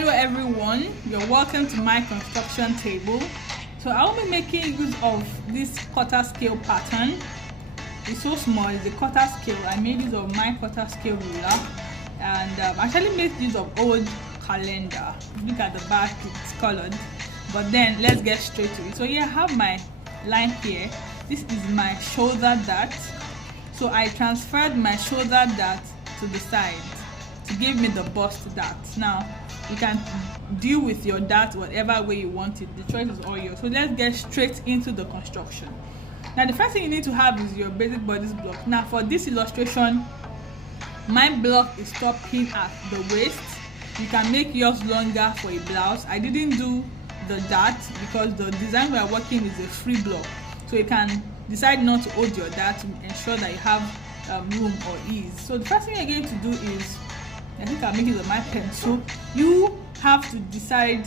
Hello everyone, you're welcome to my construction table. So I will be making use of this quarter scale pattern. It's so small, it's a quarter scale. I made use of my quarter scale ruler and actually made use of old calendar. Look at the back, it's colored. But then let's get straight to it. So here I have my line here. This is my shoulder dart. So I transferred my shoulder dart to the side to give me the bust dart. Now you can deal with your dart whatever way you want it. The choice is all yours. So let's get straight into the construction. Now the first thing you need to have is your basic bodice block. Now for this illustration, my block is stopping at the waist. You can make yours longer for a blouse. I didn't do the dart because the design we are working is a free block. So you can decide not to hold your dart to ensure that you have room or ease. So the first thing you're going to do is, I think I'll make it with my pencil. You have to decide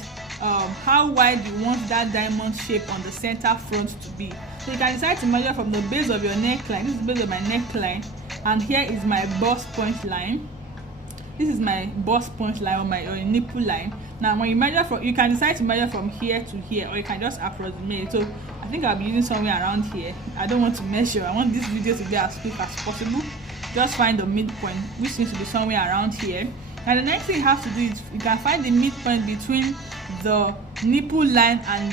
how wide you want that diamond shape on the center front to be. So you can decide to measure from the base of your neckline. This is the base of my neckline, and here is my bust point line. This is my bust point line or my nipple line. Now when you measure from, you can decide to measure from here to here, or you can just approximate. So I think I'll be using somewhere around here. I don't want to measure. I want this video to be as quick as possible. Just find the midpoint, which seems to be somewhere around here. And the next thing you have to do is you can find the midpoint between the nipple line and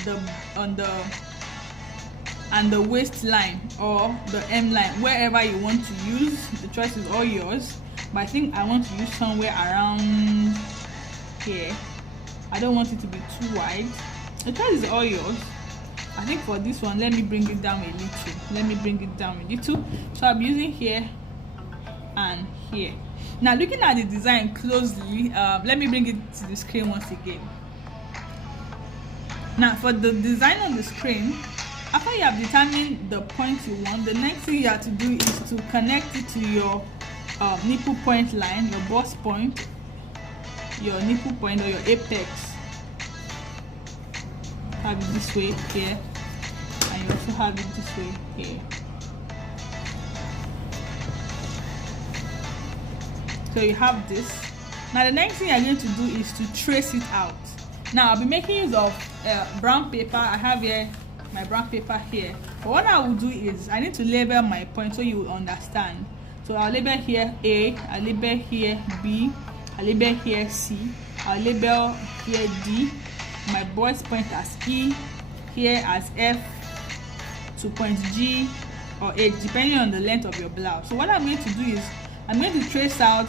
the waistline or the M line, wherever you want to use. The choice is all yours. But I think I want to use somewhere around here. I don't want it to be too wide. The choice is all yours. I think for this one, let me bring it down a little. So I'll be using here and here. Now looking at the design closely, let me bring it to the screen once again. Now for the design on the screen, after you have determined the point you want, the next thing you have to do is to connect it to your nipple point line, your bust point, your nipple point or your apex. Have it this way here, and you also have it this way here. So you have this. Now the next thing you're going to do is to trace it out. Now I'll be making use of brown paper. I have here my brown paper here. But what I will do is I need to label my point so you will understand. So I'll label here A, I'll label here B, I'll label here C, I'll label here D, my bust point as E, here as F, to point G or H, depending on the length of your blouse. So what I'm going to do is I'm going to trace out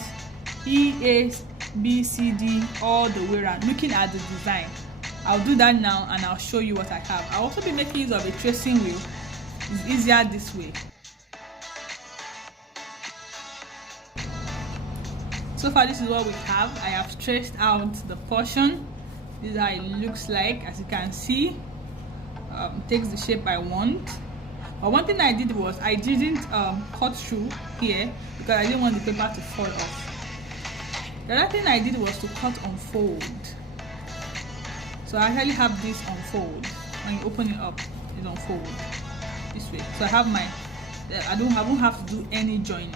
E, A, B, C, D all the way around, looking at the design. I'll do that now and I'll show you what I have. I'll also be making use of a tracing wheel. It's easier this way. So far this is what we have. I have traced out the portion. This is how it looks like. As you can see, takes the shape I want. But one thing I did was I didn't cut through here because I didn't want the paper to fall off. The other thing I did was to cut unfold. So I actually have this unfold. When you open it up, it unfolds this way. So I have my, I won't have to do any joining.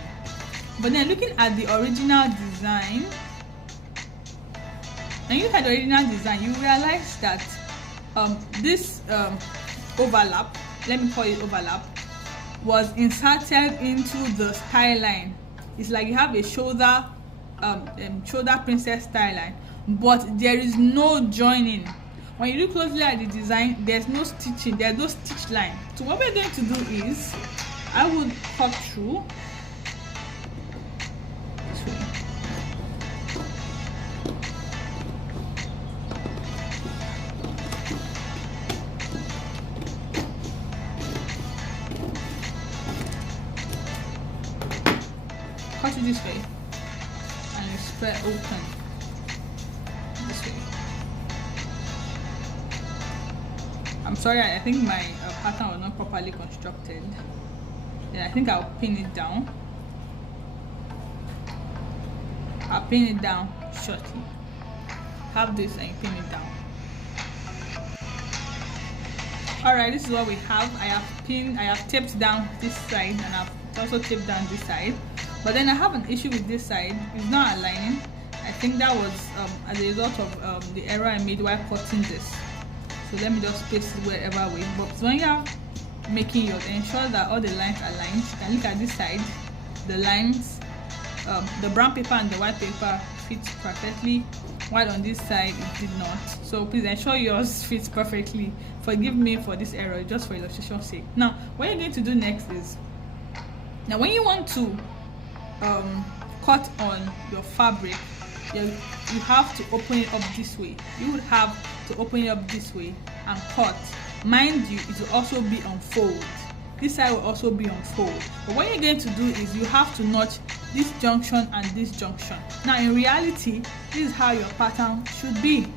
But then looking at the original design, and you look at the original design, you realize that this overlap, let me call it overlap, was inserted into the style line. It's like you have a shoulder princess style line, but there is no joining. When you look closely at the design, there's no stitching, there's no stitch line. So what we're going to do is I would cut through this way. Cut it this way and you spread open this way. I'm sorry, I think my pattern was not properly constructed. Then I think I'll pin it down. I'll pin it down shortly. Have this and you pin it down. Alright, this is what we have. I have taped down this side and I've also taped down this side. But then I have an issue with this side. It's not aligning. I think think that was as a result of the error I made while cutting this. So let me just paste it wherever way. But when you are making yours, ensure that all the lines are aligned. You can look at this side, the lines, the brown paper and the white paper fit perfectly, while on this side it did not. So please ensure yours fits perfectly. Forgive me for this error, just for illustration's sake. Now what you're going to do next is, now when you want to cut on your fabric, you have to open it up this way. You would have to open it up this way and cut. Mind you, it will also be on fold. This side will also be on fold. But what you're going to do is you have to notch this junction and this junction. Now in reality, this is how your pattern should be,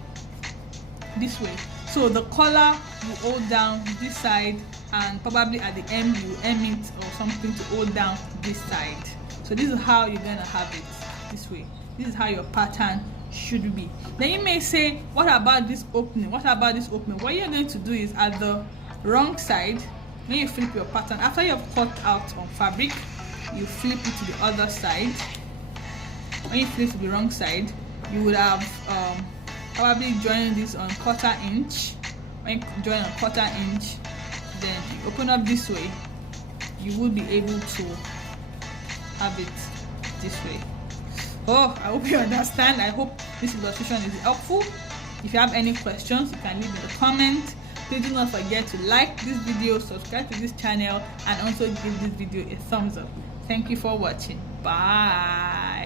this way. So the collar will hold down this side, and probably at the end you hem it or something to hold down this side. So this is how you're gonna have it, this way. This is how your pattern should be. Then you may say, what about this opening? What about this opening? What you're going to do is, at the wrong side, when you flip your pattern, after you have cut out on fabric, you flip it to the other side. When you flip to the wrong side, you would have probably joined this on 1/4 inch. When you join on 1/4 inch, then you open up this way, you would be able to have it this way. Oh, I hope you understand. I hope this illustration is helpful. If you have any questions, you can leave in the comment. Please do not forget to like this video, subscribe to this channel, and also give this video a thumbs up. Thank you for watching. Bye.